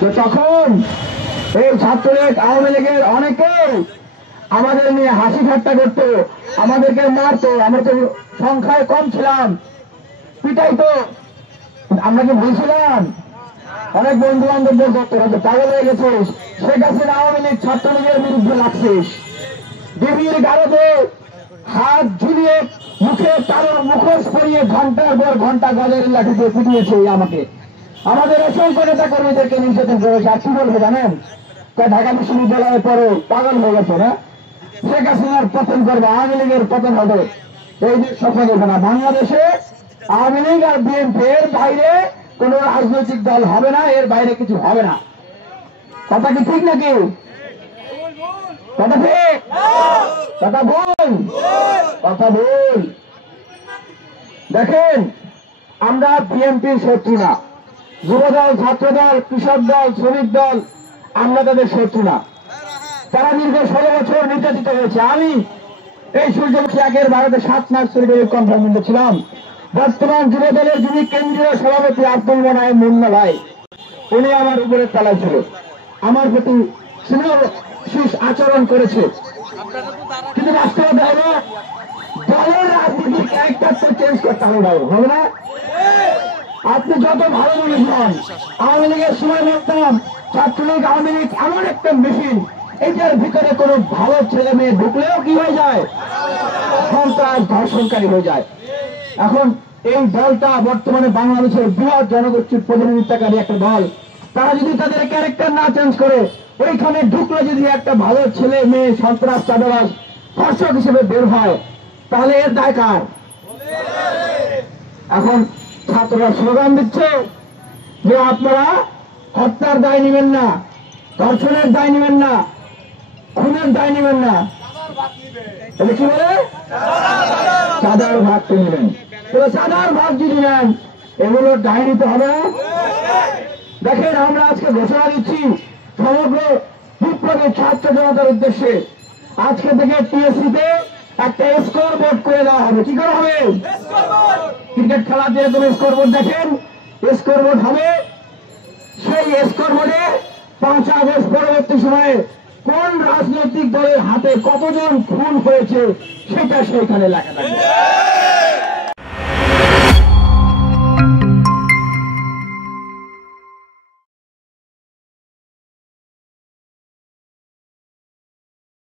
তো তখন এই ছাত্রলীগ আওয়ামী লীগের অনেকে আমাদের নিয়ে হাসি ঠাট্টা করতো, আমাদেরকে মারতো। আমরা তো সংখ্যায় কম ছিলাম, পিটাইতো। আমরা কি ভুলছিলাম? অনেক বন্ধু বান্ধব বলতো পাগল হয়ে গেছিস, শেখ হাসিনা আওয়ামী লীগ ছাত্রলীগের বিরুদ্ধে লাগছিস। ডিবির গারদে হাত ঝুলিয়ে মুখে তার মুখোশ পরিয়ে ঘন্টার পর ঘন্টা গজের লাঠি দিয়ে পিটিয়েছে আমাকে। আমাদের অসংখ্য নেতা কর্মীদেরকে নির্যাতন করেছে। আর কি বলবো জানেন, ঢাকা বিশ্ববিদ্যালয়ের পরে পাগল হয়ে গেছে না, শেখ হাসিনার পতন করবে, আওয়ামী লীগের পতন হবে, এই যে স্বপ্ন দেখবে না। বাংলাদেশে আওয়ামী লীগ আর বিএনপি এর বাইরে কোন রাজনৈতিক দল হবে না, এর বাইরে কিছু হবে না। কথা কি ঠিক নাকি? কথা ঠিক? কথা ভুল? কথা ভুল। দেখেন, আমরা বিএনপির শত্রু না, যুবদল, ছাত্রদল, কৃষক দল, শ্রমিক দল, আমরা তাদের শত্রু না। তারা দীর্ঘ 16 বছর নির্যাতিত হয়েছে। আমি এই সূর্যমুখী আগের ভারতে 7 মাস কনফারেন্সে ছিলাম। বর্তমান যুবদলের যিনি কেন্দ্রীয় সভাপতি আব্দুল মোনায়েম মুন্না ভাই, উনি আমার উপরের তলায় ছিল, আমার প্রতি স্নেহশীষ আচরণ করেছে। কিন্তু বাস্তবতা হলো দলের রাজনীতির ক্যারেক্টার তো চেঞ্জ করতে হবে না? আপনি যত ভালো মানুষ হন, আওয়ামী লীগের সময় বলতাম ছাত্রলীগ আওয়ামী লীগ এমন একটা মেশিন, এটার ভিতরে কোন ভালো ছেলে মেয়ে ঢুকলেও কি হয়ে যায়, সন্ত্রাস ধর্ষণকারী হয়ে যায়। এখন এই দলটা বর্তমানে বাংলাদেশের বৃহৎ জনগোষ্ঠীর প্রতিনিধিত্বকারী একটা দল। তারা যদি তাদের ক্যারেক্টার না চেঞ্জ করে, ওইখানে ঢুকলে যদি একটা ভালো ছেলে মেয়ে সন্ত্রাস চাঁদাবাজ ধর্ষক হিসেবে বের হয়, তাহলে এর দায় কার? এখন ছাত্ররা স্লোগান দিচ্ছে যে আপনারা হত্যার দায় নেবেন না, ধর্ষণের দায় নেবেন না, খুনের দায় নেবেন না। এটা কি বলে? চাঁদার ভাগ নেবেন। চাঁদার ভাগ যদি নেন, এগুলো দায় নিতে হবে না? দেখেন, আমরা আজকে ঘোষণা দিচ্ছি সমগ্র বিপ্লবী ছাত্র জনতার উদ্দেশ্যে, আজকে থেকে টিএসসিতে একটা স্কোর বোর্ড করে দেওয়া হবে। কি করা হবে? ক্রিকেট খেলা যেরকম স্কোর বোর্ড দেখেন, স্কোর বোর্ড হবে। সেই স্কোর বোর্ডে 5 আগস্ট পরবর্তী সময়ে কোন রাজনৈতিক দলের হাতে কতজন খুন হয়েছে সেটা সেইখানে লেখা থাকবে।